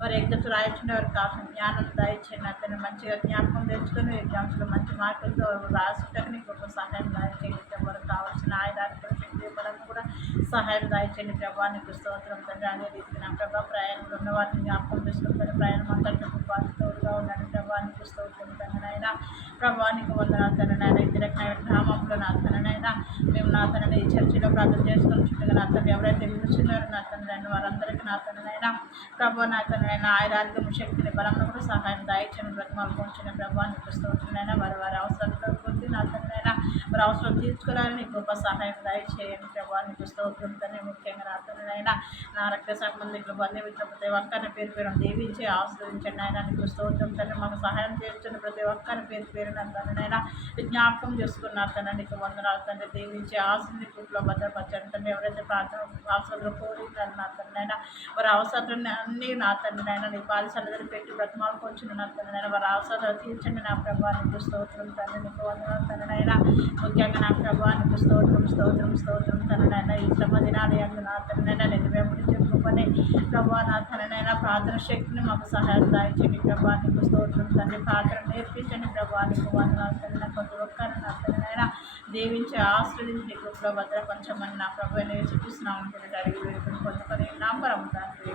వారి ఎగ్జామ్స్ రాయించిన వారికి కావాల్సిన జ్ఞానం దయచేయండి. అతను మంచిగా జ్ఞాపకం తెచ్చుకొని ఎగ్జామ్స్లో మంచి మార్కులతో రాసుటకు నీకు ఒక సహాయం దయచేయండి. వారికి కావాల్సిన ఆయుధాలు శక్తి బలం కూడా సహాయం దయచేయండి. ప్రభా నీకు స్తోత్రం తండ్రి. అదే రీతి నా ప్రభా ప్రయాణంలో ఉన్న వారిని జ్ఞాపకం చేసుకుంటారు. ప్రయాణం అంతటి తోడుగా ఉండండి. ప్రభా నీకు స్తోత్రం తండ్రి. అయినా ప్రభా నీకు వందనాలు తండ్రి. నాయన ఇద్దరికి గ్రామంలో నా తండ్రినైనా మేము నా తండ్రి ఈ చర్చిలో ప్రార్థన చేసుకొని చుట్టూ నా తండ్రి ఎవరైతే విలుచున్నారో నా తండ్రి వారందరికీ నా తండ్రినైనా ప్రభా నా తండ్రినైనా ఆయురారోగ్యం శక్తిని బలంలో కూడా సహాయం దాయించిన బ్రతమాలు కొంచిన ప్రభా నీకు స్తోత్రమైనా వారి అవసరాలతో కొద్ది నా తండ్రినైనా వారి అవసరం తీర్చుకోవాలని నీకు గొప్ప సహాయం దయచేయండి. ప్రభా నీకు స్తోత్రం తండ్రి. ముఖ్యంగా నా తండ్రినైనా నా రక్త సంబంధికులు బంధుమిత్రులు ప్రతి ఒక్కరిని పేరు పేరు దీవించి ఆశ్రయించండి. ఆయన నీకు స్తోత్రం తండ్రి. మాకు సహాయం చేస్తున్న ప్రతి ఒక్కరిని పేరు పేరు నా తండ్రినైనా జ్ఞాపకం చేసుకున్నారు తండ్రి. నీకు వందనాలు తండ్రి. దీవించి ఆశ్రని గ్రూప్లో భద్రపరచండి తండ్రి. ఎవరైతే ప్రార్థన అవసరంలో కోరుతారు నా తండ్రినైనా వారి అవసరాన్ని అన్నీ నా తండ్రినైనా నీ పాలిసలు పెట్టి బ్రతమాలు కొంచెం నా తండ్రినైనా వారి అవసరాలు తీర్చండి నా ప్రభా నీకు స్తోత్రం తండ్రి. నీకు వందనాలు తండ్రినైనా ముఖ్యంగా నా ప్రభా నీకు స్తోత్రం తండ్రినైనా ఈ శ్రమ దినాలు నా తండ్రినైనా నేను వెంబడి చెప్పుకొని ప్రభా నా తండ్రినైనా ప్రార్థన శక్తిని మాకు సహాయం దాయించండి. ప్రభా నీకు స్తోత్రం తండ్రి. ప్రార్థన నేర్పించండి ప్రభా నీకు వందనాలు తండ్రి. ప్రతి ఒక్కరు నా తండ్రినైనా దీవించి ఆశ్రదించి నీకు భద్రపరచమని నా ప్రభు చూపిస్తున్నాం అడిగి వేడుకుని పొందుకొని నా పరమ తండ్రి.